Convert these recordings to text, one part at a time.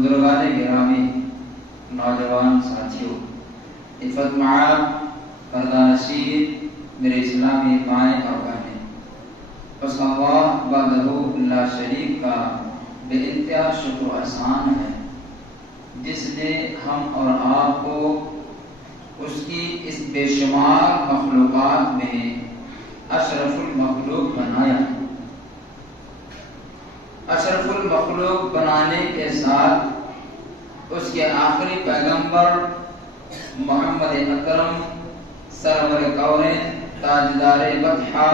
بزرگان گرامی، نوجوان ساتھیوں، عفت معاب، پردہ نشین، میرے اسلامی مائیں اور بہنیں، بس اللہ وحدہ لا شریک کا بے انتہا شکر و احسان ہے جس نے ہم اور آپ کو اس کی اس بے شمار مخلوقات میں اشرف المخلوق بنایا۔ اشرف المخلوق بنانے کے ساتھ اس کے آخری پیغمبر محمد اکرم سرور کونین، تاجدار بطحہ،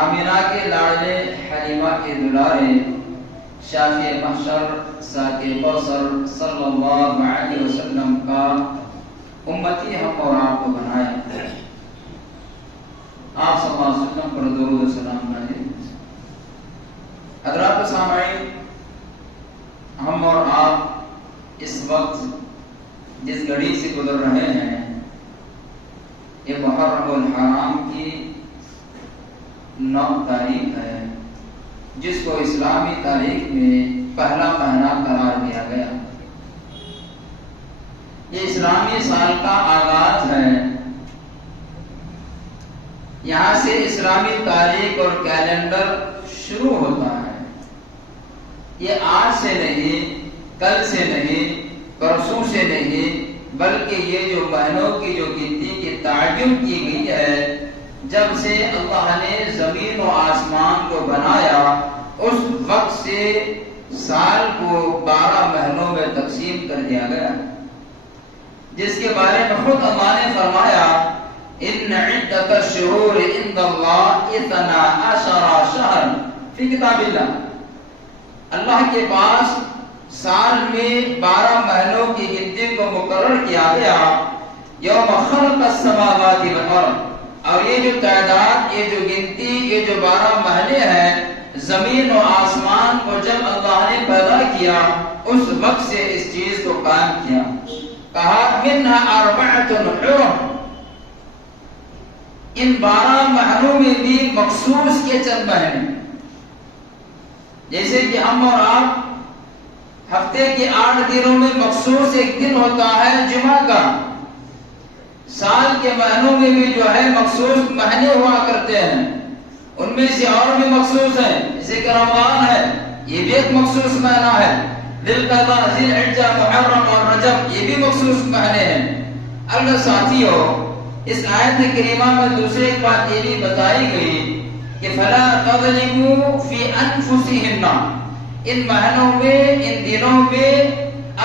آمینہ کے لاڈلے، حلیمہ کے دلارے، شافع محشر، ساقِ کوثر صلی اللہ علیہ وسلم کا امتی ہم اور آپ کو بنایا۔ آپ صلی اللہ علیہ وسلم پر درود و سلام بھیجیں۔ حضرات سامعین، ہم اور آپ اس وقت جس گھڑی سے گزر رہے ہیں یہ محرم الحرام کی 9 تاریخ ہے، جس کو اسلامی تاریخ میں پہلا مہینہ قرار دیا گیا۔ یہ اسلامی سال کا آغاز ہے۔ یہاں سے اسلامی تاریخ اور کیلنڈر شروع ہوتا ہے۔ یہ آج سے نہیں، کل سے نہیں، پرسوں سے نہیں، بلکہ یہ جو مہینوں کی جو گنتی کی تعین کی گئی ہے، جب سے اللہ نے زمین و آسمان کو بنایا اس وقت سے سال کو 12 مہینوں میں تقسیم کر دیا گیا، جس کے بارے میں خود اللہ نے فرمایا ان عدت الشہور عند اللہ 12 شہر فی کتاب اللہ۔ اللہ کے پاس سال میں 12 مہینوں کی گنتی کو مقرر کیا گیا، یوم خلق السماوات والارض، اور یہ جو تعداد، یہ جو گنتی، یہ جو 12 مہینے ہیں، زمین و آسمان کو جب اللہ نے پیدا کیا اس وقت سے اس چیز کو قائم کیا۔ کہا منها 4 حرم، ان 12 مہینوں میں بھی مخصوص کے چند مہینے، جیسے کہ ہم اور آپ ہفتے کے 8 دنوں میں مخصوص ایک دن ہوتا ہے جمعہ کا، سال کے مہینوں میں بھی جو ہے مخصوص مہینے ہوا کرتے ہیں، ان میں سے اور بھی مخصوص ہیں، جیسے کہ رمضان ہے، یہ بھی ایک مخصوص مہینہ ہے، ذوالقعدہ، ذوالحجہ، محرم اور رجب، یہ بھی مخصوص مہینے ہیں۔ اللہ ساتھیو، اس آیت کریمہ میں دوسری ایک بات یہ بھی بتائی گئی کہ فلا تظلموا فی انفسہن، ان مہینوں میں، ان دنوں میں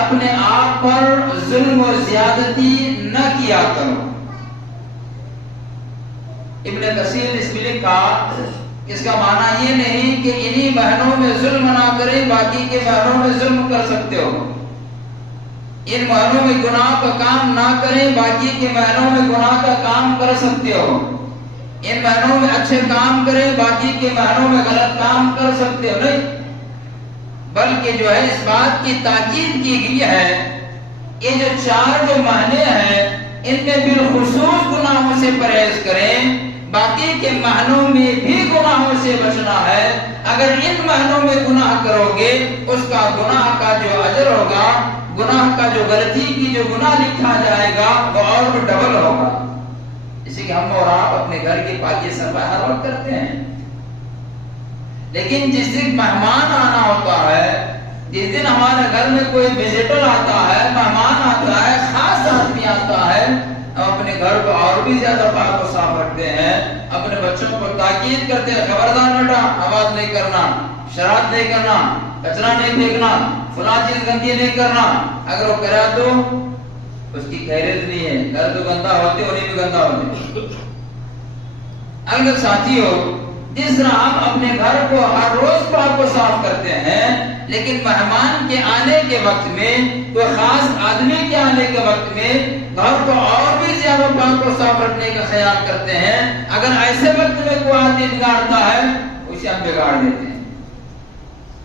اپنے آپ پر ظلم و زیادتی نہ کیا کرو۔ ابن کثیر نے اس میں لکھا، اس کا معنی یہ نہیں کہ انہی مہینوں میں ظلم نہ کریں، باقی کے مہینوں میں ظلم کر سکتے ہو، ان مہینوں میں گناہ کا کام نہ کریں، باقی کے مہینوں میں گناہ کا کام کر سکتے ہو، ان مہینوں میں اچھے کام کریں، باقی کے مہینوں میں غلط کام کر سکتے ہو، نہیں، بلکہ جو ہے اس بات کی تاکید کی گئی ہے یہ جو 4 جو مہینے ہیں ان میں بالخصوص گناہوں سے پرہیز کریں، باقی کے مہینوں میں بھی گناہوں سے بچنا ہے۔ اگر ان مہینوں میں گناہ کرو گے اس کا گناہ کا جو اجر ہوگا، گناہ کا جو غلطی کی جو گناہ لکھا جائے گا وہ اور بھی ڈبل ہوگا۔ اسی کہ ہم اور آپ اپنے گھر کی پاکی صفائی ہر وقت کرتے ہیں، لیکن جس دن مہمان آنا ہوتا ہے، جس دن ہمارے گھر میں کوئی وزٹر آتا ہے، مہمان آتا ہے، خاص آدمی آتا ہے، ہم اپنے گھر کو اور بھی زیادہ پاک و صاف رکھتے ہیں، اپنے بچوں کو تاکید کرتے ہیں خبردار بیٹا آواز نہیں کرنا، شرارت نہیں کرنا، کچرا نہیں پھینکنا، فلاں چیز گندی نہیں کرنا۔ اگر وہ کرا تو اس کی خیریت نہیں ہے، گھر تو گندا ہوتے انہیں بھی گندا ہوتے۔ اگر ساتھیو، جس طرح ہم اپنے گھر کو ہر روز پاک و صاف کرتے ہیں، لیکن مہمان کے آنے کے وقت میں، کوئی خاص آدمی کے آنے کے وقت میں گھر کو اور بھی زیادہ پاک و صاف رکھنے کا خیال کرتے ہیں، اگر ایسے وقت میں کوئی آدمی بگاڑتا ہے اسے ہم بگاڑ دیتے ہیں۔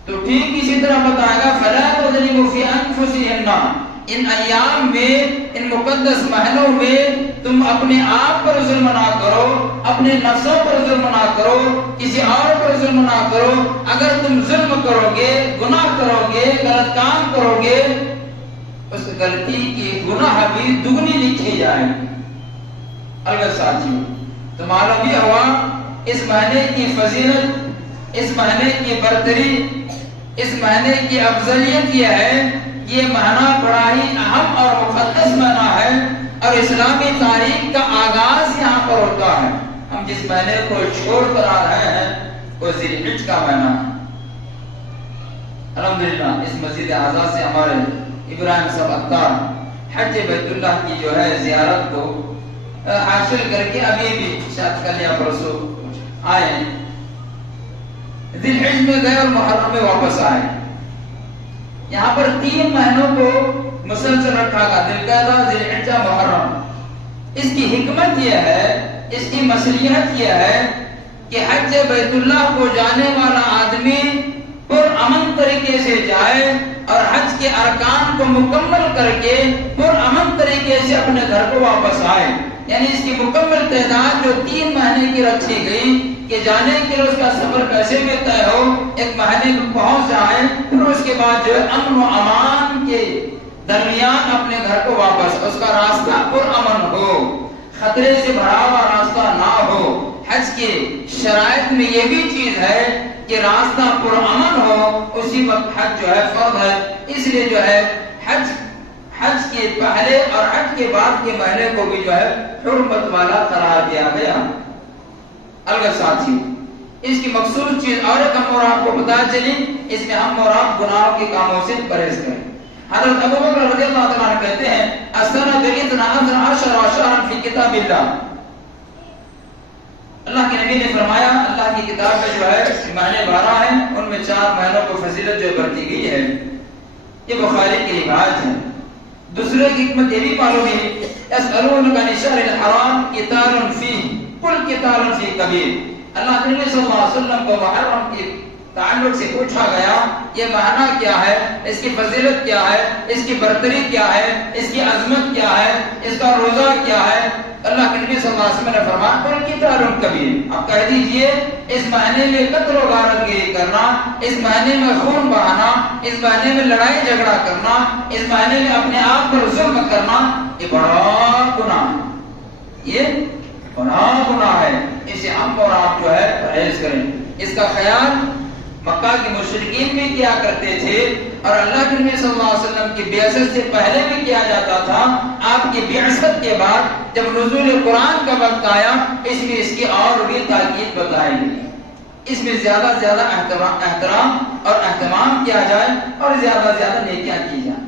تو ٹھیک اسی طرح بتائے گا فلا تظلموا فی انفسہن، ان ایام میں، ان مقدس مہینوں میں تم اپنے آپ پر ظلم نہ کرو، اپنے نفسوں پر ظلم نہ کرو، کسی اور پر ظلم نہ کرو۔ اگر تم ظلم کرو گے، گناہ کرو گے، غلط کام کرو گے، غلطی کی گناہ بھی دگنی لکھی جائے. البتہ ساتھیوں تو معلوم یہ ہوا اس مہینے کی فضیلت، اس مہینے کی برتری، اس مہینے کی افضلیت یہ ہے کہ یہ مہینہ بڑا ہی اہم اور مقدس مہینہ ہے اور اسلامی تاریخ کا آغاز یہاں پر ہوتا ہے. ہم جس مہینے کو چھوڑ کر آ رہے ہیں وہ ذی الحجہ کا مہینہ ہے. الحمدللہ اس مسجد اعظم سے ہمارے ابراہیم صاحب عطار حج بیت اللہ کی جو ہے زیارت کو حاصل کر کے ابھی بھی شاید کل یا پرسوں آئے ہیں. ذی الحجہ میں گئے اور محرم میں واپس آئے. یہاں پر 3 مہینوں کو مسلسل رکھا گیا، ذی القعدہ، ذی الحجہ، محرم. اس کی حکمت یہ ہے، اس کی مصلحت یہ ہے کہ حج بیت اللہ کو جانے والا آدمی پرامن طریقے سے جائے اور حج کے ارکان کو مکمل کر کے پرامن طریقے سے اپنے گھر کو واپس آئے. یعنی اس کی مکمل تعداد جو 3 مہینے کی رکھی گئی کہ جانے کے لیے اس کا سفر کیسے بھی طے ہو، 1 مہینے میں پہنچ جائے، پھر اس کے بعد جو ہے امن و امان کے درمیان اپنے گھر کو واپس، اس کا راستہ پرامن ہو، خطرے سے بھرا ہوا راستہ نہ ہو. حج کے شرائط میں یہ بھی چیز ہے کہ راستہ پرامن ہو، اسی وقت حج جو ہے فرض ہے. اس لیے جو ہے حج کے پہلے اور حج کے بعد کے مہینے کو بھی جو ہے حرمت والا قرار دیا گیا. البتہ ساتھی اس کی مخصوص چیز اور ایک ہم اور آپ کو پتہ چلی، اس میں ہم اور آپ گناہوں کے کاموں سے پرہیز کریں. حضرت ابوبکر رضی اللہ تعالیٰ عنہ کہتے ہیں السنۃ 12 شہرا فی کتاب اللہ. اللہ کے نبی نے فرمایا اللہ کی کتاب میں جو ہے مہینے 12 ہیں، ان میں 4 مہینوں کو فضیلت جو برتی گئی ہے. یہ بخاری کی روایت ہے. دوسرے کی حکمت یہ بھی معلوم ہے یسألونک عن الشہر الحرام قتال فیہ قل قتال فیہ کبیر. اللہ کے نبی صلی اللہ علیہ وسلم کو محرم کے تعلق سے پوچھا گیا یہ معنی کیا ہے، اس کی فضیلت کیا ہے، اس کی برتری کیا ہے، اس کی عظمت کیا ہے، اس کا روزہ کیا ہے. اللہ کے نبی صلی اللہ علیہ وسلم نے فرمایا قل قتال کبیر، آپ کہہ دیجئے اس مہینے میں قتل و غارت گیری کرنا، اس مہینے میں خون بہانا، اس مہینے میں لڑائی جھگڑا کرنا، اس مہینے میں اپنے آپ پر ظلم کرنا یہ بڑا گناہ ہے، یہ بڑا گناہ ہے. اسے ہم اور آپ جو ہے پرہیز کریں. اس کا خیال مکہ کے مشرکین بھی کیا کرتے تھے اور اللہ کے نبی صلی اللہ علیہ وسلم کی بعثت سے پہلے بھی کیا جاتا تھا. آپ کی بعثت کے بعد جب نزول قرآن کا وقت آیا اس میں اس کی اور بھی تاکید بتائی گئی. اس میں زیادہ سے زیادہ احترام اور اہتمام کیا جائے اور زیادہ سے زیادہ نیکیاں کی جائیں.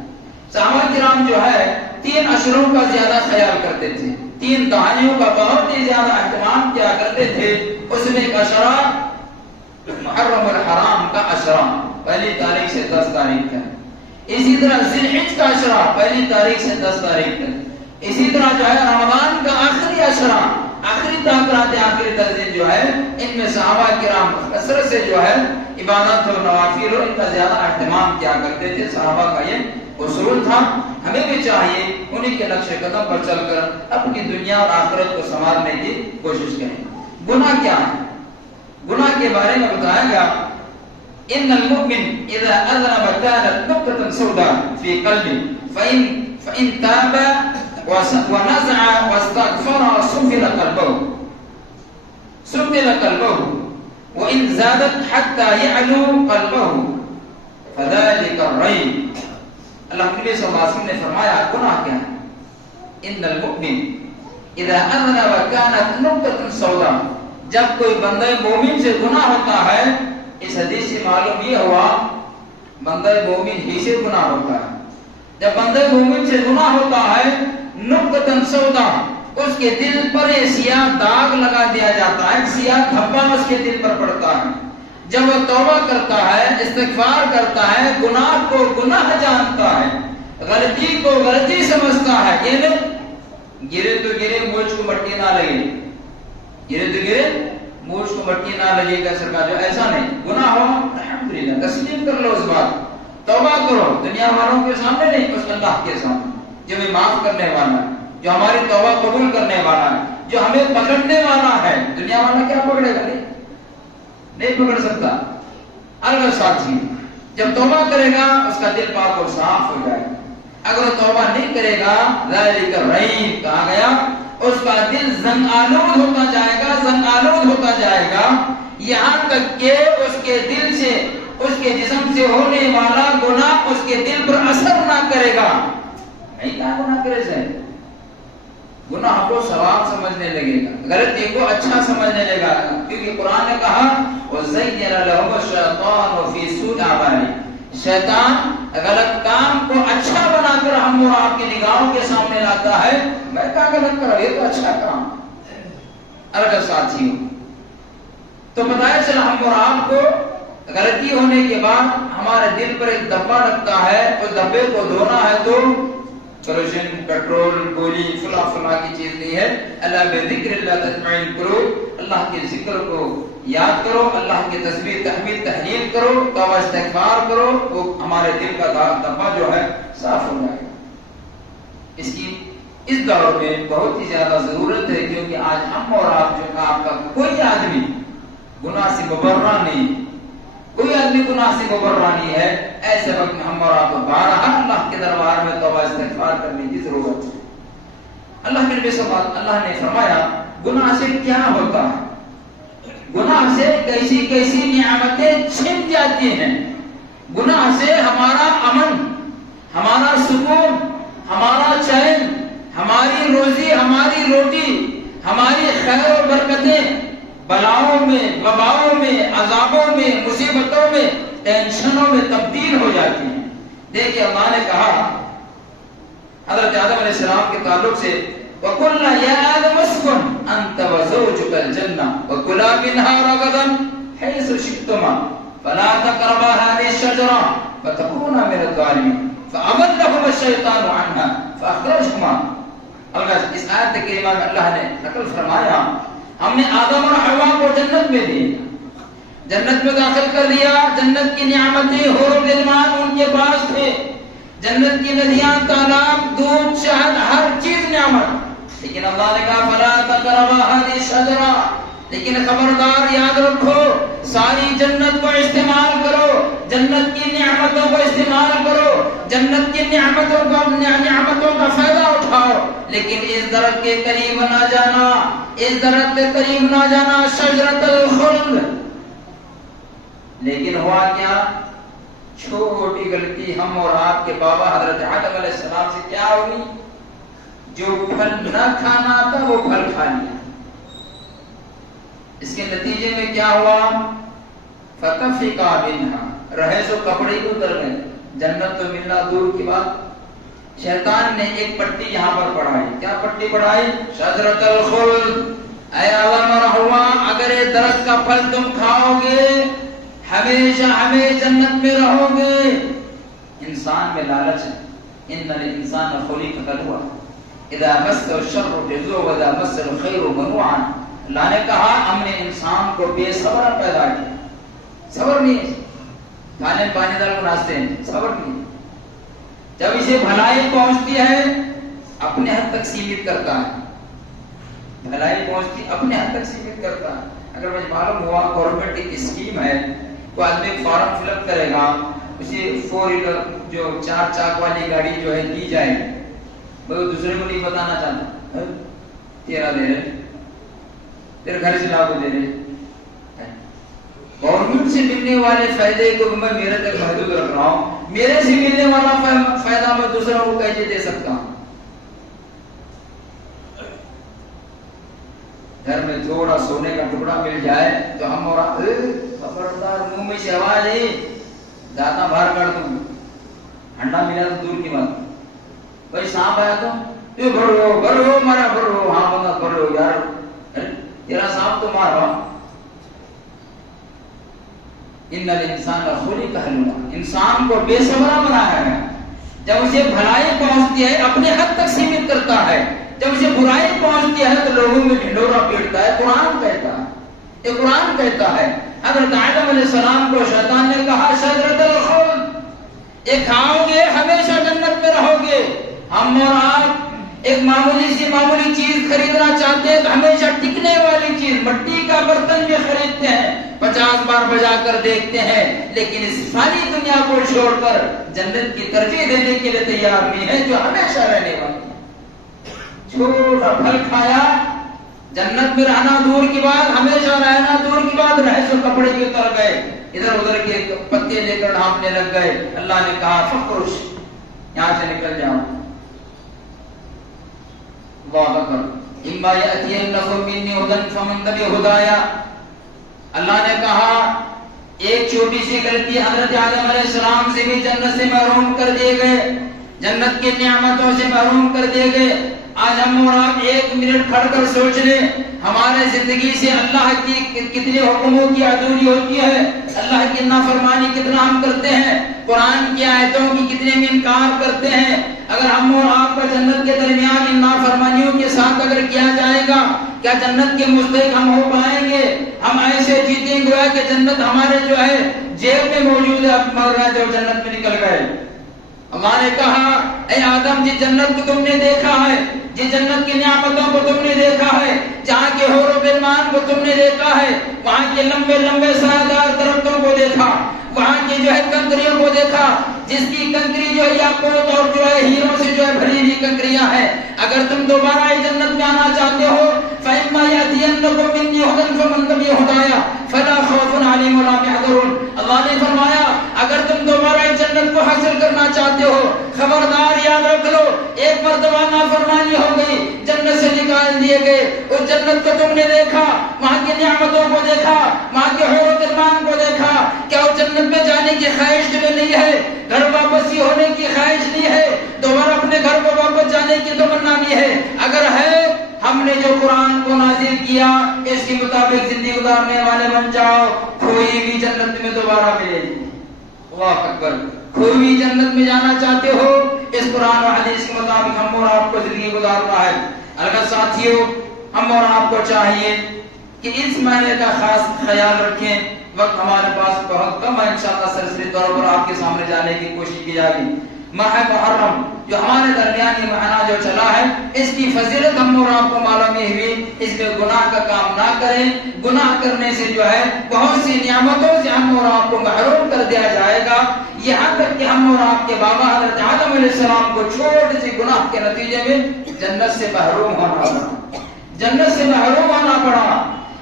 صحابہ کرام جو ہے 3 اشروں کا زیادہ خیال کرتے تھے، 3 دہائیوں کا بہت ہی زیادہ اہتمام کیا کرتے تھے. اس میں ایک اشرا محرم الحرام کا اشرا 1 تاریخ سے 10 تاریخ تک، اسی طرح ذی الحجہ کا اشرا 1 تاریخ سے 10 تاریخ تک، اسی طرح جو ہے رمضان کا آخری اشرا، آخری تاکرات آخری 10 دن جو ہے ان میں صحابہ کرام کثرت سے جو ہے عبادت و نوافل ان کا زیادہ اہتمام کیا کرتے تھے. صحابہ کا یہ اصول تھا. ہمیں بھی چاہیے انہی کے نقش قدم پر چل کر اپنی دنیا اور آخرت کو سنوارنے کی کوشش کریں. گناہ کیا ہے؟ گناہ کے بارے میں بتایا گیا ان المؤمن اذا اذنب كانت نقطة سوداء في قلبه فإن تاب ونزع واستغفر سفل قلبه وإن زادت حتى يعلو قلبه فذلك الريب. اللہ کے نبی صلی اللہ علیہ وسلم نے فرمایا گناہ کیا ہے؟ ان المؤمن اذا اذنب كانت نقطة سوداء، جب کوئی بندہ مومن سے گناہ ہوتا ہے، اس حدیث سے معلوم یہ ہوا بندہ مومن ہی سے گناہ ہوتا ہے. جب بندہ مومن سے گناہ ہوتا ہے نقطۃ سودا، اس کے دل پر یہ سیاہ داغ لگا دیا جاتا ہے، سیاہ دھبا اس کے دل پر پڑتا ہے. جب وہ توبہ کرتا ہے، استغفار کرتا ہے، گناہ کو گناہ جانتا ہے، غلطی کو غلطی سمجھتا ہے، یہ نہیں گرے تو گرے مونچھ کو مٹی نہ لگے، گرے تو گرے مونچھ کو مٹی نہ لگے گا سرکار، جو ایسا نہیں. گناہ ہو الحمدللہ تسلیم کر لو اس بات، توبہ کرو، دنیا والوں کے سامنے نہیں، اس اللہ کے سامنے جو ہمیں معاف کرنے والا ہے، جو ہماری توبہ قبول کرنے والا ہے، جو ہمیں پکڑنے والا ہے. دنیا والا کیا پکڑے گا؟ نہیں پکڑ سکتا. البتہ ساتھی جب توبہ کرے گا اس کا دل پاک اور صاف ہو جائے گا. اگر توبہ نہیں کرے گا ذالک الرین کہا گیا اس کا دل زنگ آلود ہوتا جائے گا، زنگ آلود ہوتا جائے گا، یہاں تک کہ اس کے دل سے، اس کے جسم سے ہونے والا گناہ اس کے دل پر اثر نہ کرے گا۔ نہیں کہا گناہ کرے سے گناہ کو ثواب سمجھنے لگے گا، غلطی کو اچھا سمجھنے لگے گا، کیونکہ قرآن نے کہا وَزَيَّنَ لَهُمُ الشَّيْطَانُ فِي سُوءِ أَعْمَالِهِمْ، شیطان غلط کام کو اچھا بنا کر ہم اور آپ کی نگاہوں کے سامنے لاتا ہے۔ میں کہا غلط کر رہا یہ تو اچھا کام، ارے ساتھیوں تو بتایا چلا ہم اور آپ کو غلطی ہونے کے بعد ہمارے دل پر ایک دبا لگتا ہے، اس دبے کو دھونا ہے تو کروسین، پیٹرول، گولی، فلاں کی چیز نہیں ہے۔ اللہ بذکر اللہ تطمئن القلوب، اللہ کے ذکر کو یاد کرو، اللہ کی تسبیح تحمید تحلیل کرو، توبہ استغفار کرو، وہ ہمارے دل کا دبا جو ہے صاف ہو جائے گا۔ اس دور میں بہت ہی زیادہ ضرورت ہے، کیونکہ آج ہم اور آپ کا کوئی آدمی گناہ سے مبرہ نہیں، کوئی آدمی گناہ سے مبرہ نہیں ہے۔ ایسے وقت میں ہم اور آپ کو بارہا اللہ کے دربار میں توبہ استغفار کرنے کی ضرورت ہے۔ اللہ کے نبی صلی اللہ علیہ وسلم اللہ نے فرمایا گناہ سے کیا ہوتا ہے؟ گناہ سے کیسی کیسی نعمتیں چھن جاتی ہیں، گناہ سے ہمارا امن، ہمارا سکون، ہمارا چین، ہماری روزی، ہماری روٹی، ہماری خیر و برکتیں بلاؤں میں، وباؤں میں، عذابوں میں، مصیبتوں میں، ٹینشنوں میں تبدیل ہو جاتی ہیں۔ دیکھیے اللہ نے کہا حضرت آدم علیہ السلام کے تعلق سے وَقُلْنَا يَا آدَمُ اسْكُنْ أَنْتَ وَزَوْجُكَ الْجَنَّةَ وَكُلَا مِنْهَا رَغَدًا حَيْثُ شِئْتُمَا فَلَا تَقْرَبَا هَٰذِهِ الشَّجَرَةَ فَتَكُونَا مِنَ الظَّالِمِينَ فَأَضَلَّهُمَا الشَّيْطَانُ عَنْهَا فَأَخْرَجَهُمَا۔ الغرض اس آیت کریمہ میں اللہ نے نقل فرمایا ہم نے آدم اور حوا کو جنت میں دیا، جنت میں داخل کر دیا، جنت کی نعمتیں حور و غلمان ان کے پاس تھے، جنت کی ندیاں، تالاب، دودھ، شہد، ہر چیز نعمت، لیکن اللہ نے کہا فلا تقربا هذه الشجرة، لیکن خبردار یاد رکھو ساری جنت کو استعمال کرو، جنت کی نعمتوں کو استعمال کرو، جنت کی نعمتوں کا فائدہ اٹھاؤ، لیکن اس درخت کے قریب نہ جانا، اس درخت کے قریب نہ جانا، شجرۃ الخلد۔ لیکن ہوا کیا؟ چھوٹی غلطی ہم اور آپ کے بابا حضرت آدم علیہ السلام سے کیا ہوئی؟ جو پھل نہ کھانا تھا وہ پھل کھا لیا۔ اس کے نتیجے میں کیا ہوا؟ فَتَفِقَا مِنْهَا، رہے سو کپڑے ہی اتر گئے، جنت تو ملنا دور کی بات۔ شیطان نے ایک پٹی یہاں پر پڑھائی، کیا پٹی پڑھائی؟ شجرۃ الخلد، اے آدم اور حوا اگر یہ درخت کا پھل تم کھاؤ گے ہمیشہ ہمیں جنت میں رہو گے۔ انسان میں لالچ ہے، ان الانسان خلق ہلوعا اذا مسه الشر جزوعا واذا مسه الخير منوعا۔ اللہ نے کہا ہم نے انسان کو بے صبر پیدا کیا، صبر نہیں، کھانے پانی دار کو ناشتے ہیں، صبر نہیں۔ جب اسے بھلائی پہنچتی ہے اپنے حد تک سیمت کرتا ہے، بھلائی پہنچتی اپنے حد تک سیمت کرتا ہے۔ اگر مجھے معلوم ہوا گورنمنٹ ایک اسکیم ہے، کوئی آدمی ایک فارم فل اپ کرے گا، اسے 4 ویلر جو 4 چاک والی گاڑی جو ہے دی جائے گی، وہ دوسرے کو نہیں بتانا چاہتا، تیرا دے رہے، تیرے گھر سے لا کو دے رہے۔ گورنمنٹ سے ملنے والے فائدے کو میں میرے تک محدود رکھ رہا ہوں، میرے سے ملنے والا فائدہ میں دوسروں کو کیسے دے سکتا ہوں؟ گھر میں تھوڑا سونے کا ٹکڑا مل جائے تو ہم اور خبردار منہ میں سے آواز ہے داتا باہر کر دوں، انڈا ملا تو دور کی بات، بھائی سانپ آیا تو بھرو مارا بھرو، ہاں بندہ بھرو یار، تیرا سانپ تو مارا۔ ان الانسان خلق ہلوعا، انسان کو بے صبرا بنایا ہے، جب اسے بھلائی پہنچتی ہے اپنے حد تک سیمت کرتا ہے، جب اسے برائی پہنچتی ہے تو لوگوں میں ڈھنڈورا پیٹتا ہے۔ قرآن کہتا ہے، یہ قرآن کہتا ہے حضرت آدم علیہ السلام کو شیطان نے کہا شجرۃ الخلد، یہ کھاؤ گے ہمیشہ جنت میں رہو گے۔ ہم اور آپ ایک معمولی چیز چیز خریدنا چاہتے ہیں تو ہمیشہ ٹکنے والی چیز، مٹی کا برتن بھی خریدتے ہیں، 50 بار بجا کر دیکھتے ہیں، لیکن اس فانی دنیا کو چھوڑ کر جنت کی ترجیح دینے کے لیے تیار نہیں ہے جو ہمیشہ رہنے والی ہے۔ چھوٹا پھل کھایا، جنت میں رہنا دور کی بات، ہمیشہ رہنا دور کی بات، رہ سو کپڑے کے اتر گئے، ادھر ادھر کے پتے لے کر ڈھانپنے لگ گئے۔ اللہ نے کہا فخرش، یہاں سے نکل جاؤ۔ اللہ اکبر، اما یاتینکم منی ھدی فمن تبع ھدایا۔ اللہ نے کہا ایک چھوٹی سی غلطی حضرت آدم علیہ السلام سے بھی جنت سے محروم کر دیے گئے، جنت کی نعمتوں سے محروم کر دیے گئے۔ آج ہم اور آپ 1 منٹ کھڑ کر سوچ لیں، ہمارے زندگی سے اللہ کی کتنے حکموں کی عدولی ہوتی ہے، اللہ کی نافرمانی کتنا ہم کرتے ہیں، قرآن کی آیتوں کی کتنے میں انکار کرتے ہیں۔ اگر ہم اور آپ کا جنت کے درمیان ان نافرمانیوں کے ساتھ اگر کیا جائے گا، کیا جنت کے مستحق ہم ہو پائیں گے؟ ہم ایسے جیتیں گے کہ جنت ہمارے جو ہے جیب میں موجود ہے، اب مر رہا ہے جو جنت میں نکل گئے۔ اللہ نے کہا اے آدم، جس جنت کو تم نے دیکھا ہے، جس جنت کی نعمتوں کو تم نے دیکھا ہے، جہاں کے حور و غلمان کو تم نے دیکھا ہے، وہاں کے لمبے لمبے سایہدار درختوں کو دیکھا، وہاں کی جو ہے کنکریوں کو دیکھا، جس کی کنکری جو ہے یاقوت اور جو ہے ہیروں سے جو ہے بھری ہوئی کنکریاں ہیں۔ اگر تم دوبارہ اس جنت میں آنا چاہتے ہو، فَإِمَّا يَأْتِيَنَّكُم مِّنِّي هُدًى فَمَن تَبِعَ هُدَايَ فَلَا خَوْفٌ عَلَيْهِمْ وَلَا هُمْ يَحْزَنُونَ۔ اللہ نے فرمایا اگر تم دوبارہ اس جنت کو حاصل کرنا چاہتے ہو، خبردار یاد رکھ لو، ایک مرتبہ نافرمانی ہو گئی، جنت سے نکال دیے گئے، اس جنت کو تم نے دیکھا، وہاں کی نعمتوں کو دیکھا، وہاں کے حور و غلمان کو دیکھا، کیا اس جنت میں جانے کی خواہش تمہیں نہیں ہے؟ گھر واپسی ہونے کی خواہش نہیں ہے؟ دوبارہ اپنے گھر کو واپس جانے کی تمنا نہیں ہے؟ اگر ہے، ہم نے جو قرآن کو نازل کیا اس کے مطابق زندگی گزارنے والے بن جاؤ، کوئی بھی جنت میں دوبارہ ملے گی۔ اللہ اکبر، کوئی بھی جنت میں جانا چاہتے ہو، اس قرآن و حدیث کے مطابق ہم اور آپ کو زندگی گزارنا ہے۔ البتہ ساتھیوں، ہم اور آپ کو چاہیے کہ اس معنی کا خاص خیال رکھیں۔ وقت ہمارے پاس بہت کم ہے، انشاءاللہ سرسری طور پر آپ کے سامنے جانے کی کوشش کی جائے گی۔ ماہ محرم جو ہمارے درمیان یہ مہینہ جو چلا ہے، اس کی فضیلت ہم اور آپ کو معلوم ہوئی، اس میں گناہ کا کام نہ کریں، گناہ کرنے سے جو ہے بہت سی نعمتوں سے ہم اور آپ کو محروم کر دیا جائے گا، یہاں تک کہ ہم اور آپ کے بابا حضرت آدم علیہ السلام کو چھوٹے سے گناہ کے نتیجے میں جنت سے محروم ہونا پڑا، جنت سے محروم ہونا پڑا۔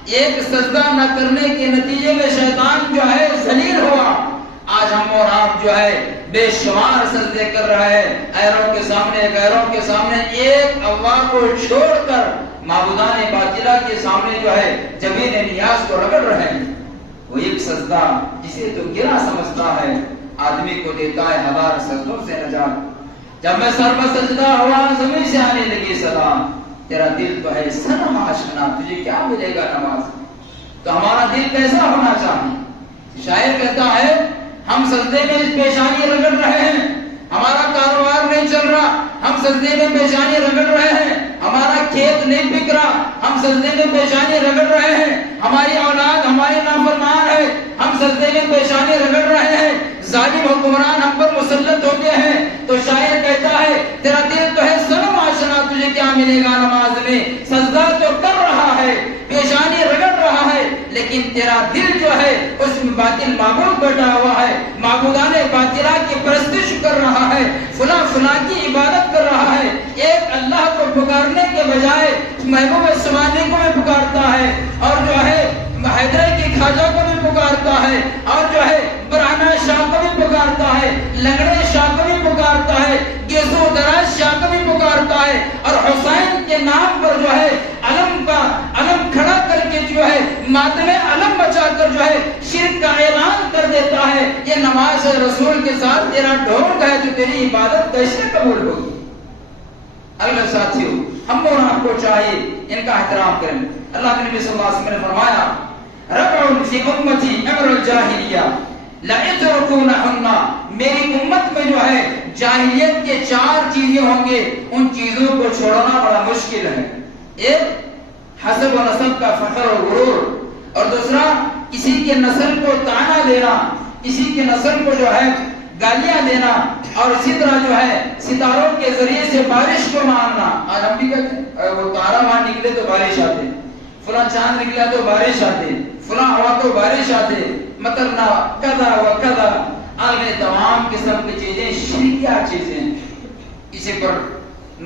ایک سجدہ نہ کرنے کے نتیجے میں شیطان جو ہے ذلیل ہوا۔ آج ہم اور آپ جو ہے بے شمار سجدے کر رہے ہیں، غیروں کے سامنے، غیروں کے سامنے، ایک اللہ کو چھوڑ کر معبودان باطلہ کے سامنے جو ہے جبین نیاز کو رگڑ رہے ہیں۔ وہ ایک سجدہ جسے تو گرا سمجھتا ہے، آدمی کو دیتا ہے ہزار سجدوں سے نجات۔ جب میں سر پر سجدہ ہوا، زمین سے آنے لگی صدا، تیرا دل تو ہے صنم آشنا، تجھے کیا ملے گا نماز؟ تو ہمارا دل کیسا ہونا چاہیے؟ شاعر کہتا ہے ہم سجدے میں پیشانی رگڑ رہے ہیں، ہمارا کاروبار نہیں چل رہا، ہم سجدے میں پیشانی رگڑ رہے ہیں، ہمارا کھیت نہیں بک رہا، ہم سجدے میں پیشانی رگڑ رہے ہیں، ہماری اولاد ہماری نافرمان ہے، ہم سجدے میں پیشانی رگڑ رہے ہیں، ظالم حکمران ہم پر مسلط ہو گئے ہیں۔ تو شاعر کہتا ہے تیرا دل تو ہے صنم آشنا، تجھے کیا ملے گا نماز میں؟ سجدہ تو کر رہا ہے، پیشانی رگڑ رہا ہے، لیکن تیرا دل جو ہے اس میں باطل معبود بیٹھا ہوا ہے، معبودان باطلہ کی پرستش کر رہا ہے، فلاں فلاں کی عبادت کر رہا ہے۔ ایک اللہ کو پکارنے کے بجائے محبوب سبحانی کو بھی پکارتا ہے، اور جو ہے حیدر کی خواجہ کو بھی پکارتا ہے، اور جو ہے برہنہ شاہ کو بھی پکارتا ہے، لنگڑے شاہ کو بھی پکارتا ہے، گیسو دراز شاہ کو بھی پکارتا ہے، اور حسین کے نام پر جو ہے علم کا علم کھڑا کر کے جو ہے ماتم علم بچا کر جو ہے شرک کا اعلان کر دیتا ہے۔ یہ نماز رسول کے ساتھ تیرا ڈھونگ ہے، جو تیری عبادت کیسے قبول ہوگی؟ اگلے ساتھیوں، ہم اور آپ کو چاہیے ان کا احترام کریں۔ اللہ کے نبی صلی اللہ علیہ وسلم نے فرمایا ربع فی امتی امر الجاہلیہ لَيَتْرُكُونَهُنَّ، میری امت میں جو ہے جاہلیت کے 4 چیزیں ہوں گے، ان چیزوں کو چھوڑنا بڑا مشکل ہے۔ ایک حسب و نسب کا فخر و غرور، اور دوسرا کسی کے نسل کو طعنہ دینا، کسی کے نسل کو جو ہے گالیاں دینا، اور اسی طرح جو ہے ستاروں کے ذریعے سے بارش کو ماننا. آج ہم بھی کہتے ہیں وہ تارا وہاں نکلے تو بارش آتے، فلاں چاند نکلا تو بارش آتے، فلاں ہوا تو بارش آتے، مطرنا کذا و کذا. آگے تمام قسم کی چیزیں شرکیہ چیزیں، اسی پر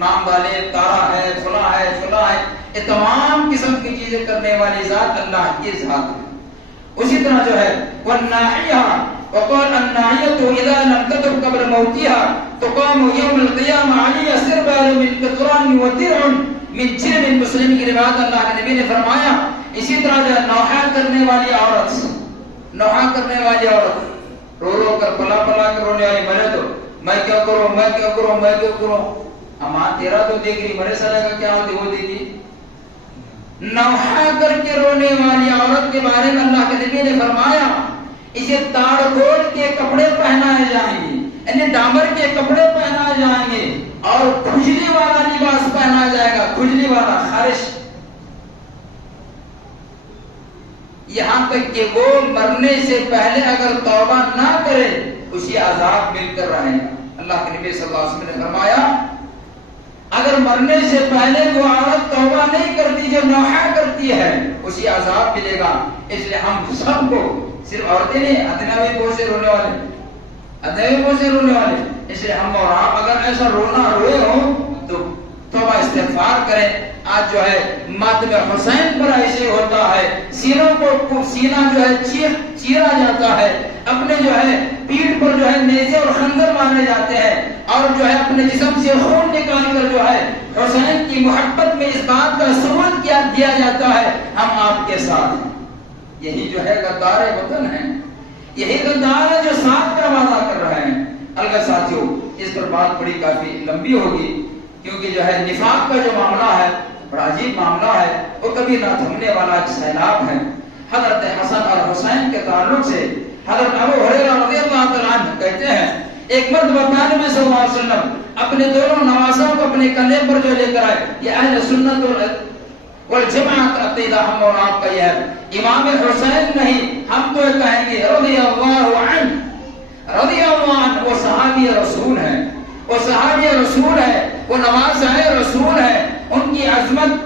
نام ڈالے تارا ہے، فلاں ہے، فلاں ہے. یہ تمام قسم کی چیزیں کرنے والی ذات اللہ کی ذات ہے. اسی طرح جو ہے والناحیہ وقال الناحیہ اذا لم تتب قبل موتها تقام یوم القیامہ علی سربال من قطران ودرع من جرم المسلم. کی روایت اللہ کے نبی نے فرمایا اسی طرح جو نوحہ کرنے والی عورت، نوحہ کرنے والی عورت رو رو کر پلا پلا کر رونے والی، مرے تو میں کیا کروں، میں کیا کروں، میں کیا کروں. اما تیرا تو دیکھ رہی، مرے سالے کا کیا ہوتی وہ دیکھی. نوحہ کر کے رونے والی عورت کے بارے میں اللہ کے نبی نے فرمایا اسے تاڑ گول کے کپڑے پہنائے جائیں گے، یعنی ڈامر کے کپڑے پہنائے جائیں گے، اور کھجلی والا لباس پہنایا جائے گا، کھجلی والا، خارش. یہاں تک کہ وہ مرنے سے پہلے اگر توبہ نہ کرے اسی عذاب مل کر رہے گا. اللہ کے نبی صلی اللہ علیہ وسلم نے فرمایا اگر مرنے سے پہلے وہ عورت توبہ نہیں کرتی جو نوحہ کرتی ہے اسی عذاب ملے گا. اس لیے ہم سب کو، صرف عورتیں نہیں، ادناوی کو سے رونے والے، ادناوی کو سے رونے والے، اس لیے ہم اور آپ اگر ایسا رونا روئے ہو تو توبہ استغفار کریں. آج جو ہے ماتم حسین پر ایسے ہوتا ہے، سینوں کو سینہ جو ہے چیرا جاتا ہے، اپنے جو ہے پیٹھ پر جو ہے نیزے اور خنجر مارے جاتے ہیں، اور جو ہے اپنے جسم سے خون نکال کر جو ہے حسین کی محبت میں اس بات کا ثبوت دیا جاتا ہے ہم آپ کے ساتھ ہیں. یہی جو ہے غدار وطن ہے، یہی غدار ہے جو ساتھ کا وعدہ کر رہے ہیں. الگ ساتھیوں اس پر بات بڑی کافی لمبی ہوگی، کیونکہ جو ہے نفاق کا جو معاملہ ہے بڑا عجیب معاملہ ہے، وہ کبھی نہ تھمنے والا ایک سیلاب ہے. حضرت حسن اور حسین کے تعلق سے حضرت ابو ہریرہ رضی اللہ تعالیٰ عنہ کہتے ہیں ایک مرتبہ نبی صلی اللہ علیہ وسلم اپنے دونوں نواسوں کو اپنے کندھے پر جو لے کر آئے. یہ اہل سنت والجماعت کا عقیدہ ہم اور آپ کا یہ ہے. امام حسین نہیں، ہم تو یہ کہیں گے رضی اللہ عنہ، رضی اللہ عنہ. وہ صحابی رسول ہیں، وہ صحابی رسول ہے، وہ نواسہ رسول ہے. ان کی عظمت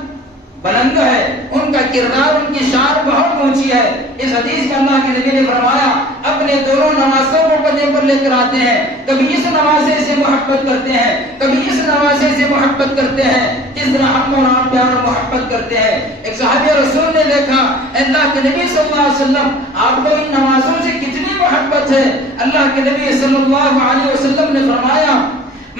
بلند ہے، ان کا کردار، ان کی شان بہت اونچی ہے. اس حدیث میں اللہ کے نبی نے فرمایا اپنے دونوں نواسوں کو کندھے پر لے کر آتے ہیں، کبھی اس نواسے سے محبت کرتے ہیں، کبھی اس نواسے سے محبت کرتے ہیں، جس طرح ہم اور آپ پیار اور محبت کرتے ہیں. ایک صحابی رسول نے دیکھا اللہ کے نبی صلی اللہ علیہ وسلم آپ کو ان نواسوں سے کتنی محبت ہے. اللہ کے نبی صلی اللہ علیہ وسلم نے فرمایا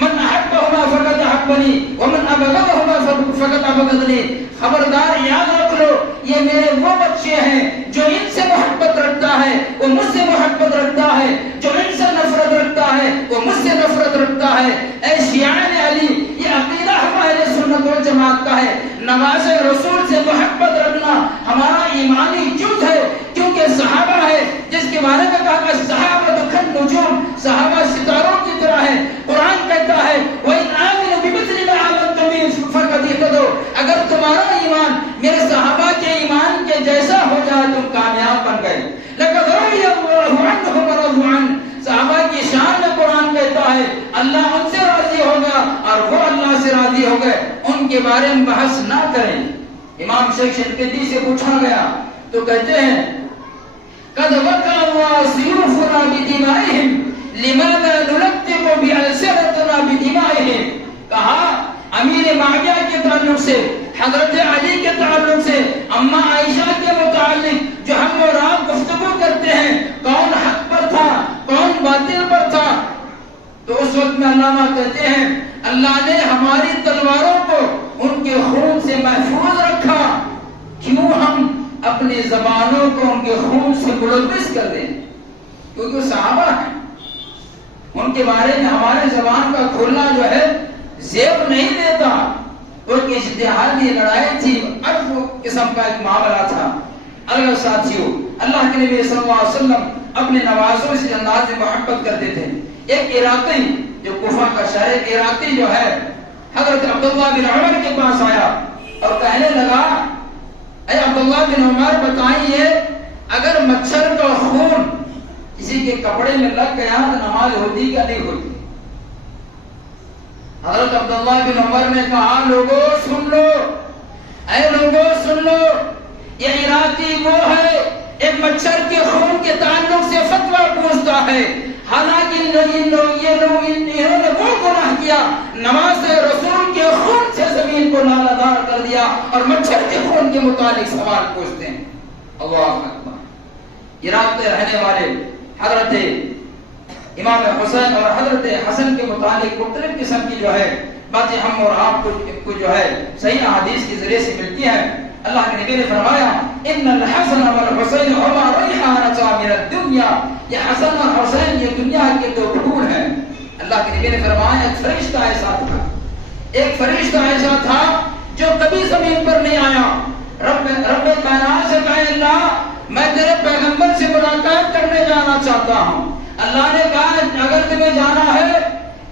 من احبهما فقد احبني ومن ابغضهما فقد ابغضني. خبردار یاد رکھ لو یہ میرے وہ بچے ہیں جو ان سے محبت رکھتا ہے وہ مجھ سے محبت رکھتا ہے، جو ان سے نفرت رکھتا ہے وہ مجھ سے نفرت رکھتا ہے. اے شیعان علی، یہ عقیدہ ہمارے سنت والجماعت کا ہے. نواز رسول سے محبت رکھنا ہمارا ایمانی جز ہے، کیونکہ صحابہ ہے جس کے بارے میں کہا کہ صحابہ کالنجوم، صحابہ ستاروں کی طرح ہے. قرآن کہتا ہے وَإِنْ آمِنُوا بِمِثْلِ مَا آمَنْتُم بِهِ فَقَدِ اهْتَدَوْا. اگر تمہارا ایمان میرے صحابہ کے ایمان کے جیسا ہو جائے تم کامیاب بن گئے. لَقَدْ رَضِيَ اللَّهُ عَنْهُمْ وَرَضُوا عَنْهُ. صحابہ کی شان میں قرآن کہتا ہے اللہ ان سے راضی ہو گیا اور وہ اللہ سے راضی ہو گئے. ان کے بارے میں بحث نہ کریں. امام شیخ شنقیطی سے پوچھا گیا تو کہتے ہیں قَدْ وَقَعَ سِيُوفُنَا بِدِمَائِهِمْ لِمَاذَا نُلَطِّقُ بِأَلْسِنَتِنَا بِدِمَائِهِمْ. کہا امیر معاویہ کے تعلق سے، حضرت علی کے تعلق سے، اماں عائشہ کے متعلق جو ہم اور آپ گفتگو کرتے ہیں کون حق پر تھا کون باطل پر تھا، تو اس وقت میں علامہ کہتے ہیں اللہ نے ہماری تلواروں کو ان کے خون سے محفوظ رکھا. کیوں ہم اپنی زبانوں کو ان کے خون سے ملوث کر دیں؟ کیونکہ وہ صحابہ ہیں، ان کے بارے میں ہمارے زبان کا کھولنا جو ہے زیب نہیں دیتا. ان کی اجتہادی لڑائی تھی، عرض قسم کا ایک معاملہ تھا. الگ ساتھیوں اللہ کے نبی صلی اللہ علیہ وسلم اپنے نوازوں سے انداز میں محبت کرتے تھے. ایک عراقی جو کوفہ کا شہر عراقی جو ہے حضرت عبداللہ بن عمر کے پاس آیا اور کہنے لگا اے عبداللہ بن عمر بتائیے اگر مچھر کا خون کسی کے کپڑے میں لگ گیا تو نماز ہوتی کیا نہیں ہوتی؟ حضرت عبداللہ بن عمر نے کہا لوگوں سن لو، اے لوگوں سن لو، یہ عراقی وہ ہے ایک مچھر کے خون کے تعلق سے فتویٰ پوچھتا ہے، حالانکہ انہوں نے وہ گناہ کیا، نماز رسول کے خون سے زمین کو لالہدار کر دیا اور مچھر کے خون کے متعلق سوال پوچھتے ہیں۔ اللہ اکبر۔ عراق کے رہنے والے حضرت امام حسین اور حضرت حسن کے متعلق مختلف قسم کی جو ہے باتیں ہم اور آپ کو جو ہے صحیح احادیث کے ذریعے سے ملتی ہیں۔ اللہ کے نبی نے فرمایا ان الحسن والحسین ہما ریحانۃ من الدنیا، یہ حسن اور حسین یہ دنیا کے دو پھول ہیں۔ اللہ کے نبی نے فرمایا ایک فرشتہ ایسا تھا، ایک فرشتہ ایسا تھا جو کبھی زمین پر نہیں آیا، رب کائنات سے کہا اللہ میں تیرے پیغمبر سے ملاقات کرنے جانا چاہتا ہوں۔ اللہ نے کہا اگر تمہیں جانا ہے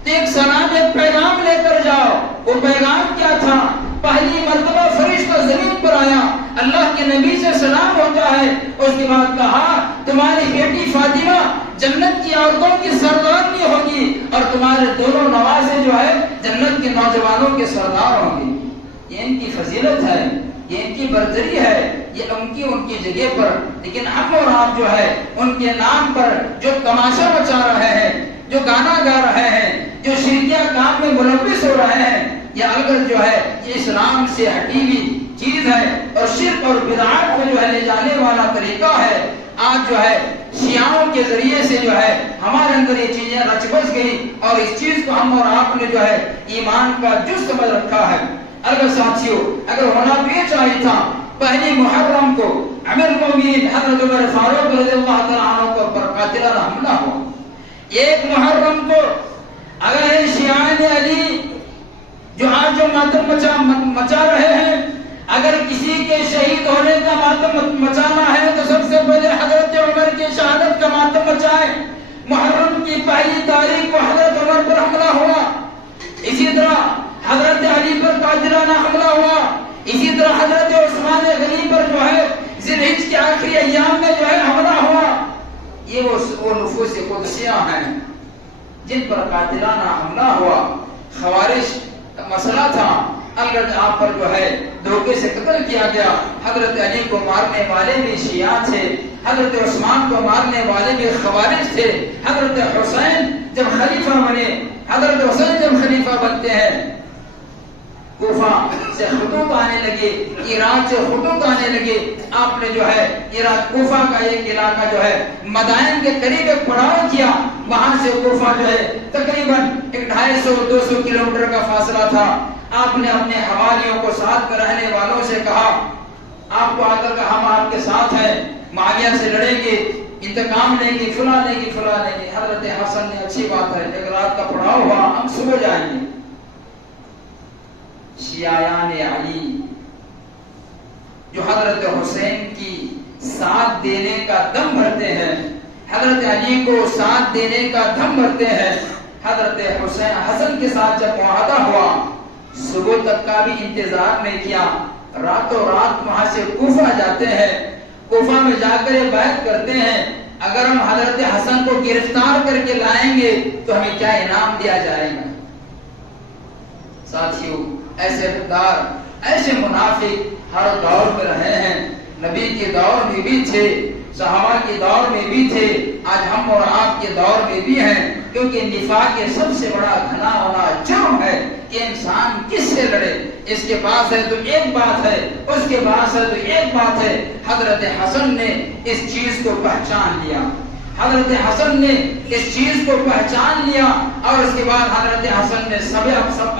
تو ایک سلام ایک پیغام لے کر جاؤ۔ وہ پیغام کیا تھا؟ پہلی مرتبہ فرشتہ زمین پر آیا، اللہ کے نبی سے سلام ہوتا ہے، اس کے بعد کہا تمہاری بیٹی فاطمہ جنت کی عورتوں کی سردارنی ہوگی اور تمہارے دونوں نوازے جو ہے جنت کے نوجوانوں کے سردار ہوں گے۔ یہ ان کی فضیلت ہے، یہ ان کی برتری ہے، یہ ان کی جگہ پر، لیکن ہم اور آپ جو ہے ان کے نام پر جو تماشا مچا رہے ہیں، جو گانا گا رہے ہیں، جو شرکیہ کام میں ملوث ہو رہے ہیں، یہ اگر جو ہے یہ اسلام سے ہٹی ہوئی چیز ہے اور شرک اور بدعات کو جو ہے لے جانے والا طریقہ ہے۔ آج جو ہے شیعوں کے ذریعے سے جو ہے ہمارے اندر یہ چیزیں رچ بس گئی اور اس چیز کو ہم اور آپ نے جو ہے ایمان کا جز سمجھ رکھا ہے۔ اگر ساتھیوں اگر ہونا تو یہ چاہیے تھا پہلی محرم کو امیر المومنین حضرت عمر فاروق رضی اللہ تعالیٰ عنہ پر قاتلانہ حملہ ہوا۔ ایک محرم کو اگر شیعان علی جو آج جو ماتم مچا رہے ہیں، اگر کسی کے شہید ہونے کا ماتم مچانا ہے تو سب سے پہلے حضرت عمر کی شہادت کا ماتم مچائیں۔ محرم کی پہلی تاریخ کو حضرت عمر پر حملہ ہوا، اسی طرح حضرت علی پر قاتلانہ حملہ ہوا، اسی طرح حضرت عثمان غنی پر جو ہے ذی الحجہ کے آخری ایام میں جو ہے حملہ ہوا۔ یہ وہ نفوس قدسیہ ہیں جن پر قاتلانہ حملہ ہوا۔ خوارج مسئلہ تھا، اگر آپ پر جو ہے دھوکے سے قتل کیا گیا۔ حضرت علی کو مارنے والے بھی شیعہ تھے، حضرت عثمان کو مارنے والے بھی خوارج تھے۔ حضرت حسین جب خلیفہ بنے، حضرت حسین جب خلیفہ بنتے ہیں، کوفہ سے خطوط آنے لگے، عراق سے خطوط آنے لگے۔ آپ نے جو ہے عراق کوفہ کا ایک علاقہ جو ہے مدائن کے قریب ایک پڑاؤ کیا، وہاں سے کوفہ جو ہے تقریباً 250-200 کلومیٹر کا فاصلہ تھا۔ آپ نے اپنے حواریوں کو ساتھ میں رہنے والوں سے کہا آپ کو آ کر کہ ہم آپ کے ساتھ ہیں، معاویہ سے لڑیں گے، انتقام لیں گے، فلاں لیں گے، فلاں لیں گے۔ حضرت حسن نے اچھی بات ہے، ایک رات کا پڑاؤ ہوا، ہم صبح جائیں گے۔ شیعان علی جو حضرت حسین کی ساتھ دینے کا دم بھرتے ہیں، حضرت علی کو ساتھ دینے کا دم بھرتے ہیں، حضرت حسن کے ساتھ جب معاہدہ ہوا، صبح تک کا بھی انتظار نہیں کیا، راتوں رات وہاں سے کوفہ جاتے ہیں، کوفہ میں جا کر یہ بیعت کرتے ہیں اگر ہم حضرت حسن کو گرفتار کر کے لائیں گے تو ہمیں کیا انعام دیا جائے گا۔ ساتھیوں ایسے غدار، ایسے منافق ہر دور میں رہے ہیں، نبی کے دور میں بھی تھے، صحابہ کے دور میں بھی تھے، آج ہم اور آپ کے دور میں بھی ہیں، کیونکہ نفاق یہ سب سے بڑا گھنا ہونا جرم ہے کہ انسان کس سے لڑے۔ اس کے پاس ہے تو ایک بات ہے، اس کے پاس ہے تو ایک بات ہے۔ حضرت حسن نے اس چیز کو پہچان لیا، حضرت حسن نے اس چیز کو پہچان لیا، اور اس کے بعد حضرت حسن نے سب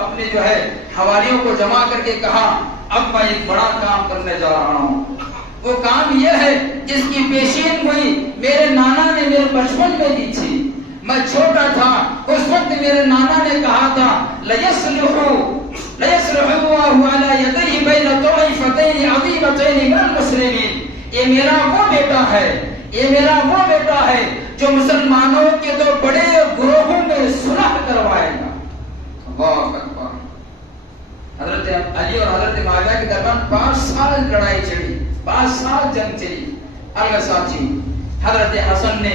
اپنے جو ہے حواریوں کو جمع کر کے کہا اب میں ایک بڑا کام کرنے جا رہا ہوں۔ وہ کام یہ ہے جس کی پیشین گوئی میرے نانا نے میرے بچپن میں دی تھی، میں چھوٹا تھا اس وقت میرے نانا نے کہا تھا لَيَصْلِحُ اللَّهُ عَلَى يَدَيْهِ بَيْنَ طَائِفَتَيْنِ عَظِيمَتَيْنِ مِنَ الْمُسْلِمِينَ۔ یہ میرا وہ بیٹا ہے، یہ میرا وہ بیٹا ہے جو مسلمانوں کے دو بڑے گروہوں میں صلح کروائے گا۔ اللہ اکبر۔ حضرت علی اور حضرت معاویہ کے درمیان 5 سال لڑائی چلی، 5 سال جنگ چلی۔ اگلے ساتھی حضرت حسن نے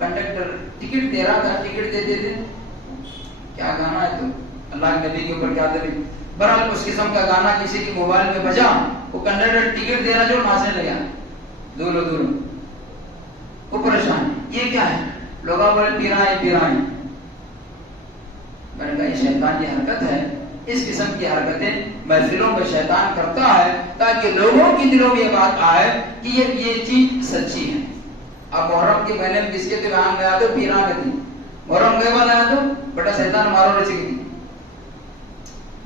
کنڈکٹر ٹکٹ دے رہا تھا, ٹکٹ دیتے تھے, کیا گانا ہے تو اللہ کے نبی کے اوپر کیا دلیل. بہرحال اس قسم کا گانا کسی کی موبائل میں بجا, وہ کنڈکٹر ٹکٹ دے رہا جو ناچنے لگا, دولو دولو, وہ پریشان. یہ کیا ہے؟ لوگ بولے پیرائیں پیرائیں. میں نے کہا یہ شیطان کی حرکت ہے. اس قسم کی حرکتیں محفلوں میں شیطان کرتا ہے تاکہ لوگوں کی دلوں میں یہ بات آئے کہ یہ چیز سچی ہے. اب محرم کے مہینے میں کس کے دکان میں آیا تو پیران میں تھی, محرم گئے والا آیا تو بیٹا شیطان مارو رچی تھی,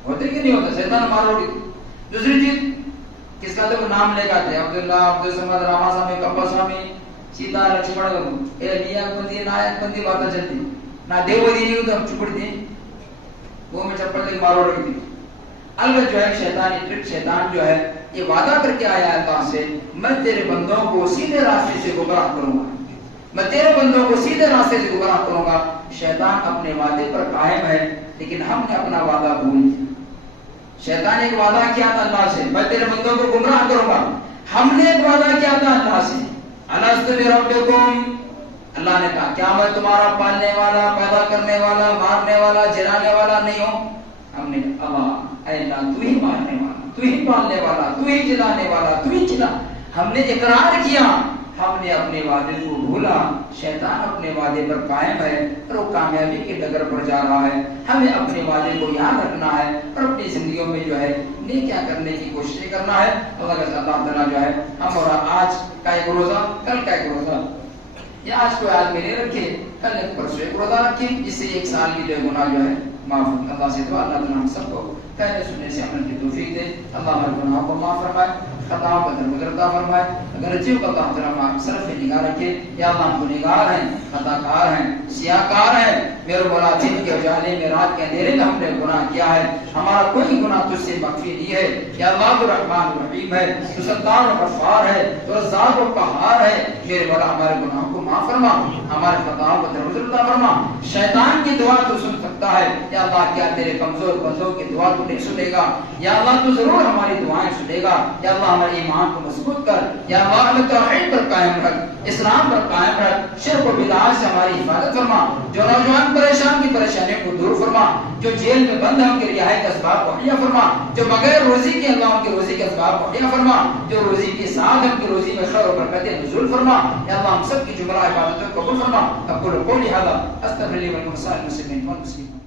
ہوتے کہ نہیں ہوتا, شیطان مارو رہی تھی. دوسری چیز کس کا تو نام لے گا تھے, عبداللہ, عبدالسمد, راما سوامی, کپا سوامی, سیتا, لکشمن, لیاک بندی, نائک بندی باتیں چلتی, نہ دیو دی نہیں ہوتا چپڑتی, وہ میں چپڑ لے مارو رہی تھی. البتہ جو ہے شیطان, شیطان جو ہے یہ وعدہ کر کے آیا اللہ سے, میں تیرے بندوں کو سیدھے راستے سے گمراہ کروں گا, میں تیرے بندوں کو سیدھے راستے سے گمراہ کروں گا. شیطان اپنے وعدے پر قائم ہے, لیکن ہم نے اپنا وعدہ بھول دیا. شیطان ایک وعدہ کیا تھا اللہ سے, میں تیرے بندوں کو گمراہ کروں گا. ہم نے ایک وعدہ کیا تھا اللہ سے, الست بربکم, اللہ نے کہا کیا میں تمہارا پالنے والا, پیدا کرنے والا, مارنے والا, جلانے والا نہیں ہوں؟ ہم نے اللہ, اے اللہ تو ہی مارنے والا, تو ہی پالنے والا, تو ہی جلانے والا, تو ہی جلا. ہم نے اقرار کیا, ہم نے اپنے وعدے کو بھولا. شیطان اپنے وعدے پر قائم ہے اور وہ کامیابی کے ڈگر پر جا رہا ہے. ہمیں اپنے وعدے کو یاد رکھنا ہے اور اپنی زندگیوں میں جو ہے نیکیاں کرنے کی کوشش کرنا ہے. اللہ تعالیٰ جو ہے ہم اور آج کا ایک روزہ, کل کا ایک روزہ, یا آج کو یاد میں نہیں رکھے, کل ایک پرسوں ایک روزہ رکھے, جس سے ایک سال کی جو گناہ جو ہے معاف ہو. اللہ سے دعا اللہ تعالیٰ ہم سب کو کہنے سننے سے عمل کی توفیق دے. اللہ ہمارے گناہوں کو معاف فرمائے, خطاؤں کو درگزر عطا فرمائے, غلطیوں کو اللہ تعالیٰ صرف نگاہ رکھے. یا اللہ ہم گنہگار ہیں, خطا کار ہیں, سیاہ کار ہیں, میرے مولا دن کے اجالے میں, رات کے اندھیرے میں ہم نے گناہ کیا ہے. ہمارا کوئی گناہ تجھ سے معافی نہیں ہے. یا اللہ تو رحمان رحیم ہے, تو ستار و غفار ہے, تو رزاق و قہار ہے. میرے مولا ہمارے گناہوں کو معاف فرما, ہمارے خطاؤں کو درگزر عطا فرما. شیطان کی دعا تو سن سکتا ہے, یا اللہ کیا تیرے کمزور بندوں کی دعا تو نہیں سنے گا؟ یا اللہ تو ضرور ہماری دعائیں سنے گا. یا اللہ ہمارے ایمان کو مضبوط کر. یا اللہ ہمیں توحید پر قائم رکھ, اسلام پر قائم رکھ. شرک و بدعات سے ہماری حفاظت فرما. جو نوجوان پریشان کی پریشانیوں کو دور فرما. جو جیل میں بند ہیں ان کے رہائی کے اسباب مہیا فرما. جو بغیر روزی کے اللہ ان کی روزی کے اسباب مہیا فرما. جو روزی کے ساتھ ان کی روزی میں خیر و برکت نزول فرما. یا اللہ ہم سب کی جملہ عبادتوں کو قبول فرما. اقول قولی ھذا استغفر لي ولكم ولسائر المسلمين والمسلمات.